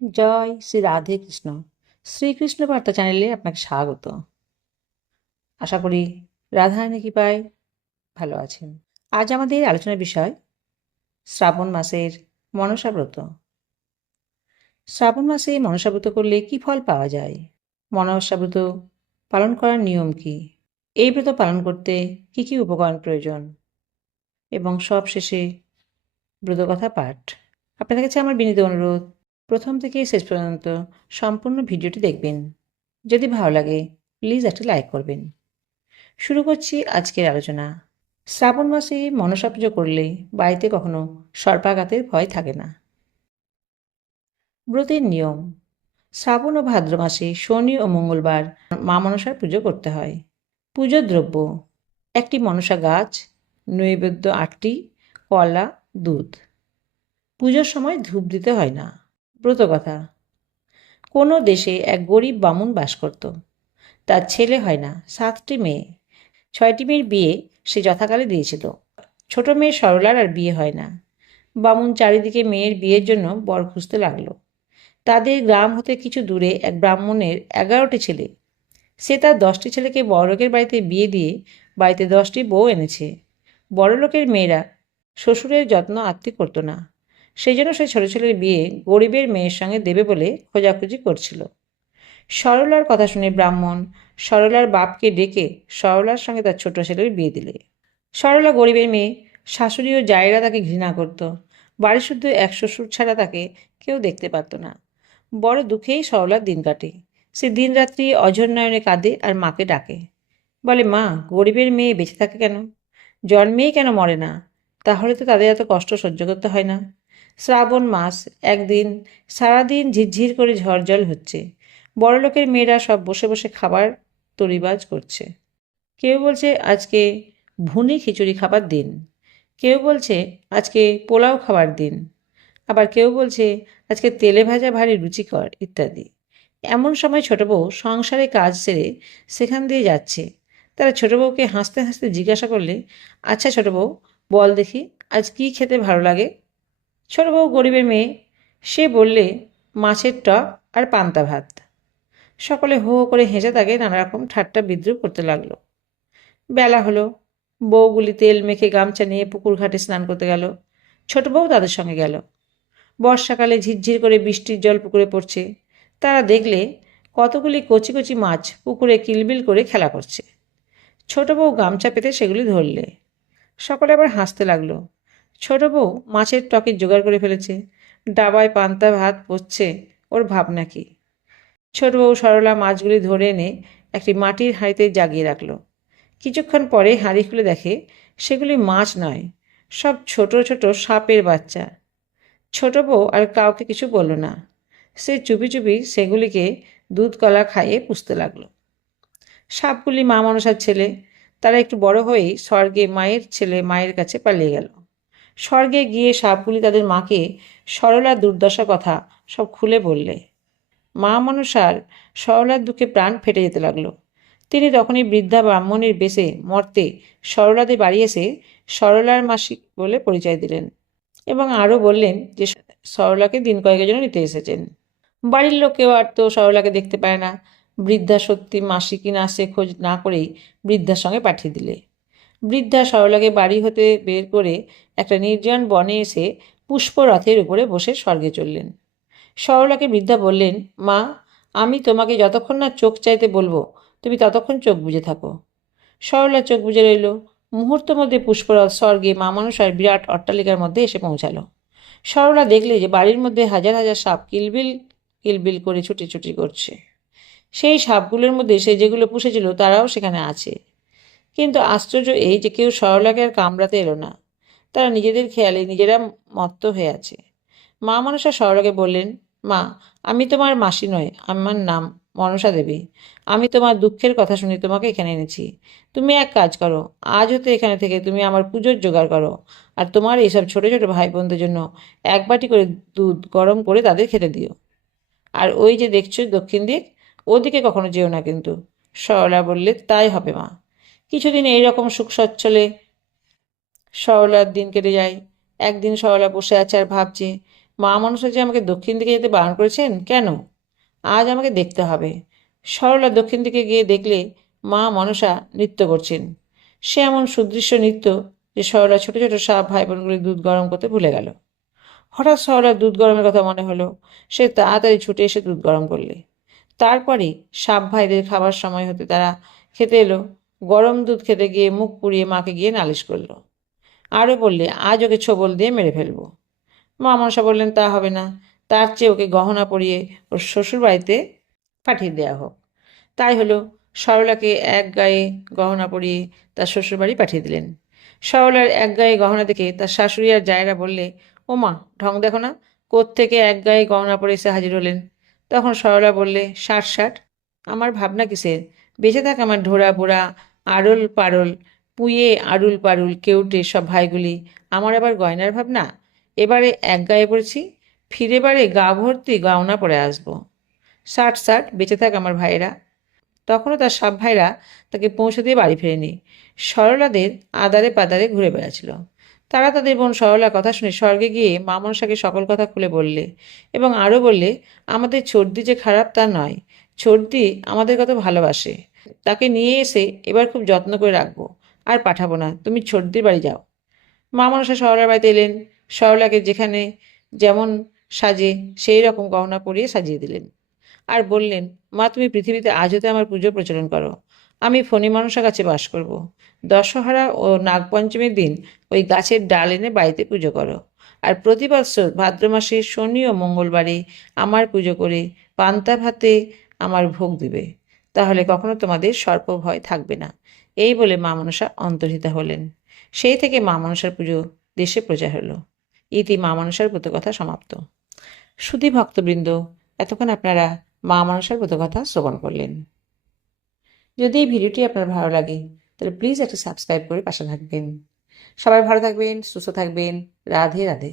জয় শ্রী রাধে কৃষ্ণ। শ্রীকৃষ্ণ বার্তা চ্যানেলে আপনাকে স্বাগত। আশা করি রাধারানী কৃপায় ভালো আছেন। আজ আমাদের আলোচনার বিষয় শ্রাবণ মাসের মনসাব্রত। শ্রাবণ মাসে মনসাব্রত করলে কি ফল পাওয়া যায়? মনসাব্রত পালন করার নিয়ম কি? এই ব্রত পালন করতে কি কি উপকরণ প্রয়োজন? এবং সব শেষে ব্রতকথা পাঠ। আপনাদের কাছে আমার বিনীত অনুরোধ, প্রথম থেকে শেষ পর্যন্ত সম্পূর্ণ ভিডিওটি দেখবেন। যদি ভালো লাগে প্লিজ একটা লাইক করবেন। শুরু করছি আজকের আলোচনা। শ্রাবণ মাসে মনসা পুজো করলে বাড়িতে কখনো সর্পাঘাতের ভয় থাকে না। ব্রতের নিয়ম: শ্রাবণ ও ভাদ্র মাসে শনি ও মঙ্গলবার মা মনসার পুজো করতে হয়। পুজোর দ্রব্য: একটি মনসা গাছ, নৈবেদ্য 8টি, কলা, দুধ। পুজোর সময় ধূপ দিতে হয় না। ব্রতকথা: কোনো দেশে এক গরিব বামুন বাস করত। তার ছেলে হয় না, 7টি মেয়ে। 6টি মেয়ের বিয়ে সে যথাকালে দিয়েছিল। ছোট মেয়ে সরলার আর বিয়ে হয় না। বামুন চারিদিকে মেয়ের বিয়ের জন্য বর খুঁজতে লাগলো। তাদের গ্রাম হতে কিছু দূরে এক ব্রাহ্মণের 11টি ছেলে। সে তার 10টি ছেলেকে বড়লোকের বাড়িতে বিয়ে দিয়ে বাড়িতে 10টি বউ এনেছে। বড়লোকের মেয়েরা শ্বশুরের যত্ন আত্তি করতো না, সেই জন্য সে ছোট ছেলের বিয়ে গরিবের মেয়ের সঙ্গে দেবে বলে খোঁজাখুঁজি করছিল। সরলার কথা শুনে ব্রাহ্মণ সরলার বাপকে ডেকে সরলার সঙ্গে তার ছোট ছেলের বিয়ে দিলে। সরলা গরিবের মেয়ে, শাশুড়ি ও জায়েরা তাকে ঘৃণা করত। বাড়ি শুদ্ধ এক শ্বশুর ছাড়া তাকে কেউ দেখতে পারত না। বড় দুঃখেই সরলার দিন কাটে। সে দিনরাত্রি অঝোর নয়নে কাঁদে আর মাকে ডাকে। বলে, মা, গরিবের মেয়ে বেঁচে থাকে কেন? জন্মেই কেন মরে না? তাহলে তো তাদের এত কষ্ট সহ্য করতে হয় না। শ্রাবণ মাস, একদিন সারাদিন ঝিরঝির করে ঝড় জল হচ্ছে। বড়লোকের মেয়েরা সব বসে বসে খাবার তরিবাজ করছে। কেউ বলছে আজকে ভুনি খিচুড়ি খাবার দিন, কেউ বলছে আজকে পোলাও খাবার দিন, আবার কেউ বলছে আজকে তেলে ভাজা ভারী রুচিকর ইত্যাদি। এমন সময় ছোট বউ সংসারে কাজ সেরে সেখান দিয়ে যাচ্ছে। তারা ছোট বউকে হাসতে হাসতে জিজ্ঞাসা করলে, আচ্ছা ছোট বউ, বল দেখি আজ কী খেতে ভালো লাগে? ছোট বউ গরিবের মেয়ে, সে বললে, মাছের টক আর পান্তা ভাত। সকলে হো হো করে হেসে তাকে নানা রকম ঠাট্টা বিদ্রুপ করতে লাগলো। বেলা হলো। বউগুলি তেল মেখে গামছা নিয়ে পুকুর ঘাটে স্নান করতে গেল। ছোট বউ তাদের সঙ্গে গেল। বর্ষাকালে ঝিরঝির করে বৃষ্টির জল পুকুরে পড়ছে। তারা দেখলে কতগুলি কচি কচি মাছ পুকুরে কিলবিল করে খেলা করছে। ছোট বউ গামছা পেতে সেগুলি ধরলে। সকলে আবার হাসতে লাগলো। ছোট বউ মাছের টকের জোগাড় করে ফেলেছে, ডাবায় পান্তা ভাত পড়ছে, ওর ভাবনা কি? ছোট বউ সরলা মাছগুলি ধরে এনে একটি মাটির হাঁড়িতে জাগিয়ে রাখল। কিছুক্ষণ পরে হাঁড়ি খুলে দেখে সেগুলি মাছ নয়, সব ছোট ছোট সাপের বাচ্চা। ছোট বউ আর কাউকে কিছু বলল না। সে চুপি চুপি সেগুলিকে দুধ কলা খাইয়ে পুষতে লাগলো। সাপগুলি মা মনসার ছেলে। তারা একটু বড় হয়েই স্বর্গে মায়ের ছেলে মায়ের কাছে পালিয়ে গেল। স্বর্গে গিয়ে সাপগুলি তাদের মাকে সরলার দুর্দশার কথা সব খুলে বললে। মা মনসার সরলার দুঃখে প্রাণ ফেটে যেতে লাগলো। তিনি তখনই বৃদ্ধা ব্রাহ্মণের বেশে মর্তে সরলাদের বাড়ি এসে সরলার মাসি বলে পরিচয় দিলেন এবং আরও বললেন যে সরলাকে দিন কয়েকের জন্য নিতে এসেছেন। বাড়ির লোক কেউ আর তো সরলাকে দেখতে পায় না। বৃদ্ধা সত্যি মাসি কিনা সে খোঁজ না করেই বৃদ্ধার সঙ্গে পাঠিয়ে দিলে। বৃদ্ধা সরলাকে বাড়ি হতে বের করে একটা নির্জন বনে এসে পুষ্পরথের উপরে বসে স্বর্গে চললেন। সরলাকে বৃদ্ধা বললেন, মা, আমি তোমাকে যতক্ষণ না চোখ চাইতে বলবো তুমি ততক্ষণ চোখ বুজে থাকো। সরলা চোখ বুজে রইল। মুহূর্তের মধ্যে পুষ্পরথ স্বর্গে মা মনসার বিরাট অট্টালিকার মধ্যে এসে পৌঁছালো। সরলা দেখলে যে বাড়ির মধ্যে হাজার হাজার সাপ কিলবিল কিলবিল করে ছুটি করছে। সেই সাপগুলোর মধ্যে সে যেগুলো পুষেছিল তারাও সেখানে আছে। কিন্তু আশ্চর্য এই যে কেউ সরলাকে আর কামড়াতে এলো না। তারা নিজেদের খেয়ালে নিজেরা মত্ত হয়ে আছে। মা মনসা সরলাকে বললেন, মা, আমি তোমার মাসি নয়, আমার নাম মনসা দেবী। আমি তোমার দুঃখের কথা শুনে তোমাকে এখানে এনেছি। তুমি এক কাজ করো, আজ হতে এখানে থেকে তুমি আমার পুজোর জোগাড় করো, আর তোমার এইসব ছোট ছোট ভাই বোনদের জন্য এক বাটি করে দুধ গরম করে তাদের খেতে দিও। আর ওই যে দেখছো দক্ষিণ দিক, ওদিকে কখনো যেও না কিন্তু। সরলা বললে, তাই হবে মা। কিছুদিন এইরকম সুখ সচ্ছলে সরলার দিন কেটে যায়। একদিন সরলা বসে আছে আর ভাবছে, মা মনসা যে আমাকে দক্ষিণ দিকে যেতে বারণ করেছেন কেন? আজ আমাকে দেখতে হবে। সরলা দক্ষিণ দিকে গিয়ে দেখলে মা মনসা নৃত্য করছেন। সে এমন সুদৃশ্য নৃত্য যে সরলা ছোট ছোট সাপ ভাই বোনগুলি দুধ গরম করতে ভুলে গেল। হঠাৎ সরলার দুধ গরমের কথা মনে হলো। সে তাড়াতাড়ি ছুটে এসে দুধ গরম করলে। তারপরে সাপ ভাইদের খাবার সময় হতে তারা খেতে এলো। গরম দুধ খেতে গিয়ে মুখ পুড়িয়ে মাকে গিয়ে নালিশ করলো। আরও বললে আজ ওকে ছোবল দিয়ে মেরে ফেলবো। মা মনসা বললেন তা হবে না, তার চেয়ে ওকে গহনা পরিয়ে ওর শ্বশুর বাড়িতে পাঠিয়ে দেওয়া হোক। তাই হলো, সরলাকে এক গায়ে গহনা পরিয়ে তার শ্বশুরবাড়ি পাঠিয়ে দিলেন। সরলার এক গায়ে গহনা দেখে তার শাশুড়ি আর জায়েরা বললে, ও মা, ঢং দেখো না, কোত্থেকে এক গায়ে গহনা পরে এসে হাজির হলেন? তখন সরলা বললে, ষাট ষাট, আমার ভাবনা কিসের? বেঁচে থাক আমার ঢোড়া বোড়া আড়ল পারল পুয়ে আড়ুল পারুল কেউটে সব ভাইগুলি, আমার আবার গয়নার ভাবনা? এবারে এক গায়ে পড়েছি, ফিরে বারে গা ভর্তি গয়না পরে আসবো। ষাট ষাট, বেঁচে থাক আমার ভাইয়েরা। তখনও তার সব ভাইরা তাকে পৌঁছে দিয়ে বাড়ি ফেরেনি। সরলাদের আদারে পাদারে ঘুরে বেড়াচ্ছিল। তারা তাদের বোন সরলার কথা শুনে স্বর্গে গিয়ে মা মনসাকে সকল কথা খুলে বললে এবং আরও বললে, আমাদের চর্দি যে খারাপ তা নয়, চর্দি আমাদের কত ভালোবাসে। তাকে নিয়ে এসে এবার খুব যত্ন করে রাখবো, আর পাঠাবো না, তুমি চর্দির বাড়ি যাও। মা মনসা সরলার বাড়িতে এলেন। সরলাকে যেখানে যেমন সাজে সেই রকম গহনা পরিয়ে সাজিয়ে দিলেন আর বললেন, মা তুমি পৃথিবীতে আজ হতে আমার পুজো প্রচলন করো। আমি ফণী মনসা গাছে বাস করব। দশহরা ও নাগপঞ্চমীর দিন ওই গাছের ডাল এনে বাড়িতে পুজো করো। আর প্রতি বৎসর ভাদ্র মাসে শনি ও মঙ্গলবারে আমার পুজো করে পান্তা ভাতে আমার ভোগ দিবে। তাহলে কখনো তোমাদের সর্প ভয় থাকবে না। এই বলে মা মনসা অন্তর্হিতা হলেন। সেই থেকে মা মনসার পুজো দেশে প্রচার হলো। ইতি মা মনসার ব্রতকথা সমাপ্ত। সুধী ভক্তবৃন্দ, এতক্ষণ আপনারা মা মনসার ব্রতকথা শ্রবণ করলেন। যদি এই ভিডিওটি আপনার ভালো লাগে তাহলে প্লিজ একটা সাবস্ক্রাইব করে পাশে থাকবেন। সবাই ভালো থাকবেন, সুস্থ থাকবেন। রাধে রাধে।